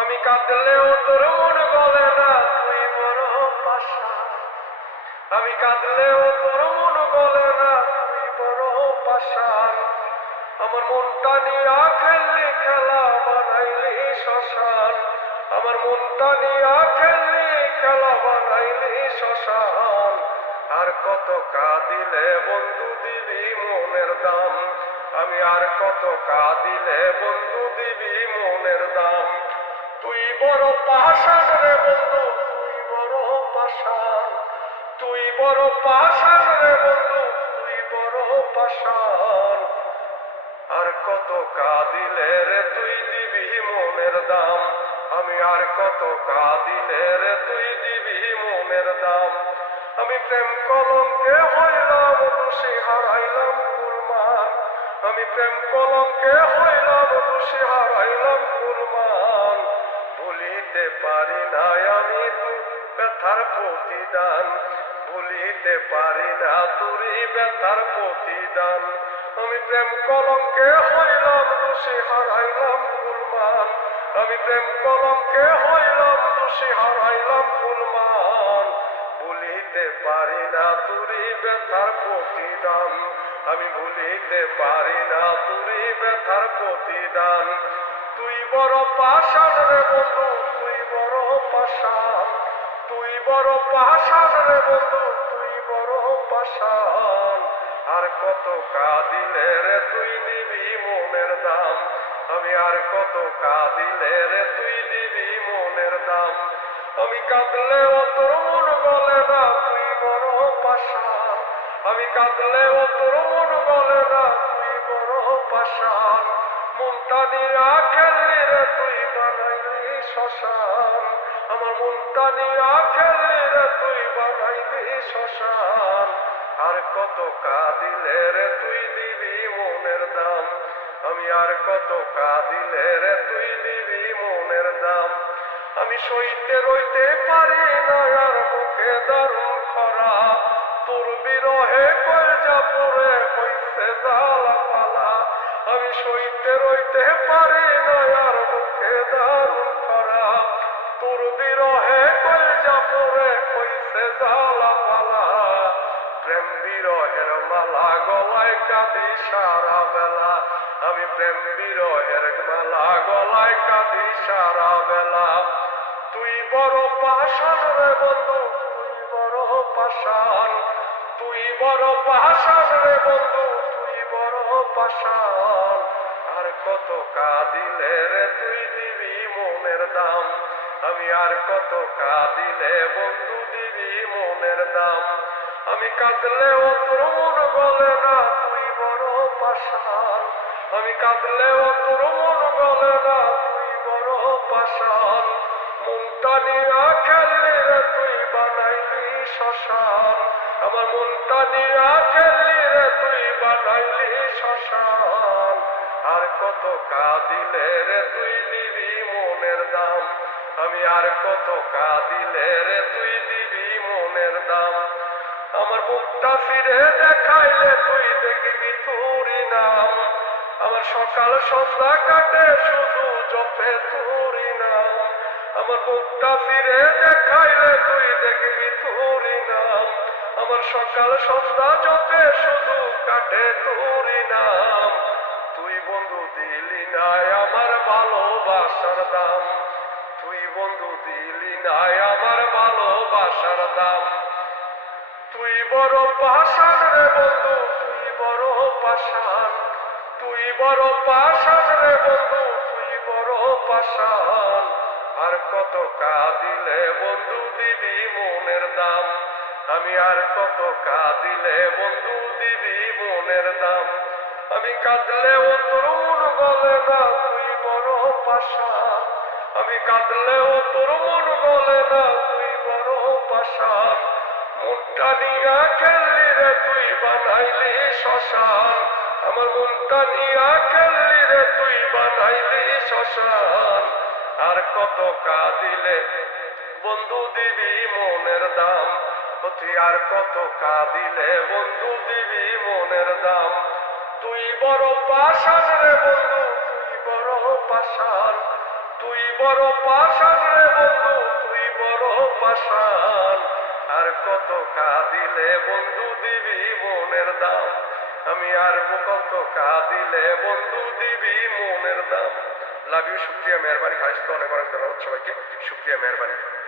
আমি কাঁদলেও তোর মন গলে না, তুই বড় পাষাণ। আমি কাঁদলেও তোর মন গলে না, তুই বড় পাষাণ। আমার মনটা নিয়া খেললি খেলা বানাইলি শ্মশান। আমার মনটা নিয়া খেললি খেলা বানাইলি শ্মশান। আর কত কাঁদিলে বন্ধু দিবি মনের দাম। আমি আর কত কাঁদিলে বন্ধু দিবি মনের দাম। তুই বড় পাষাণ রে বন্ধু, তুই বড় পাষাণ। তুই বড় পাষাণ রে বন্ধু, তুই বড় পাষাণ। আর কত কাঁদিলে রে তুই দিবি মনের দাম। আমি আর কত কাঁদিলে রে তুই দিবি মনের দাম। আমি প্রেম কলঙ্কে হইলাম দোষী, হারাইলাম কুলমান। আমি প্রেম কলঙ্কে হইলাম দোষী, হারাইলাম কুলমান। ভুলিতে পারি না আমি তোর ব্যথার প্রতিদান। ভুলিতে পারি না তোরই ব্যথার প্রতিদান। আমি প্রেম কলঙ্কে হইলাম দোষী, হারাইলাম কুলমান। আমি প্রেম কলঙ্কে হইলাম দোষী, হারাইলাম কুলমান। ভুলিতে পারি না তোরই ব্যথার প্রতিদান। আমি ভুলিতে পারি না তোরই ব্যথার প্রতিদান। তুই বড় পাষাণ রে বন্ধু, তুই বড় পাষাণ। তুই বড় পাষাণ রে বন্ধু, তুই বড় পাষাণ। আর কত কাঁদিলে রে তুই দিবি মনের দাম। আমি আর কত কাঁদিলে রে তুই দিবি মনের দাম। আমি কাঁদলেও তোর মন গলে না, তুই বড় পাষাণ। আমি কাঁদলেও তোর মন গলে না, তুই বড় পাষাণ। মনটা নিয়া খেললি রে তুই বানাইলি শ্মশান। আমার মনটা নিয়া খেললি রে তুই বানাইলি শ্মশান। আর কত কাঁদিলে রে তুই দিবি মনের দাম। আমি আর কত কাঁদিলে রে তুই দিবি মনের দাম। আমি সইতে রইতে পারি না আর মুখে দারুণ খরা। তোর বিরহে কলজা পড়ে হইছে জ্বালা পালা। আমি সইতে রইতে পারি না আর মুখে দারুণ খরা। তোর বিরহে কলজা পড়ে হইছে জ্বালা পালা। প্রেম বিরহের মালা গলায় কাঁদি সারা বেলা। আমি প্রেম বিরহের মালা গলায় কাঁদি সারা বেলা। তুই বড় পাষাণ রে বন্ধু, তুই বড় পাষাণ। তুই বড় পাষাণ রে বন্ধু, তুই বড় পাষাণ। আর কত কাঁদিলে রে তুই দিবি মনের দাম। আমি আর কত কাঁদিলে বন্ধু দিবি মনের দাম। আমি কাঁদলেও তোর মন গলে না, তুই বড় পাষাণ। আমি কাঁদলেও তোর মন গলে না, তুই বড় পাষাণ। মনটা নিয়া খেললি রে তুই বানাইলি শ্মশান। আমার মনটা নিয়া খেললি রে তুই বানাইলি শ্মশান। আর কত কাঁদিলে রে তুই দিবি মনের দাম। আমি আর কত কাঁদিলে রে তুই দিবি মনের দাম। আমার মুখটা ফিরে দেখাইলে তুই দেখবি তোরই নাম। আমার সকাল সন্ধ্যা কাটে শুধু জপে তোরই নাম। আমার মুখটা ফিরে দেখাইলে তুই দেখবি তোরই নাম। আমার সকাল সন্ধ্যা জপে শুধু কাটে তোরই নাম। তুই বন্ধু দিলি নাই আমার ভালোবাসার দাম। তুই বন্ধু দিলি নাই আমার ভালোবাসার দাম। তুই বড় পাষাণ রে বন্ধু, তুই বড় পাষাণ। তুই বড় পাষাণ রে বন্ধু, তুই বড় পাষাণ। আর কত কাঁদিলে বন্ধু দিবি মনের দাম। আমি আর কত কাঁদিলে বন্ধু দিবি মনের দাম। আমি কাঁদলেও তোর মন গলে না, তুই বড় পাষাণ। আমি কাঁদলেও তোর মন গলে না, তুই বড় পাষাণ। মনটা নিয়া খেললি রে তুই বানাইলি শ্মশান। আমার মনটা নিয়া খেললি রে তুই বানাইলি শ্মশান। আর কত কাঁদিলে বন্ধু দিবি মনের দাম। তুই আর কত কাঁদিলে বন্ধু দিবি মনের দাম। তুই বড় পাষাণ রে বন্ধু, তুই বড় পাষাণ। তুই বড় পাষাণ রে বন্ধু, তুই বড় পাষাণ। আর কত কাঁদিলে বন্ধু দিবি মনের দাম, আমি আর কত কাঁদিলে বন্ধু দিবি মনের দাম। লাভ ইউ, শুক্রিয়া, মেহরবানি, খালিস তো অনেক অনেক ধন্যবাদ সবাইকে, শুক্রিয়া, মেহরবানি।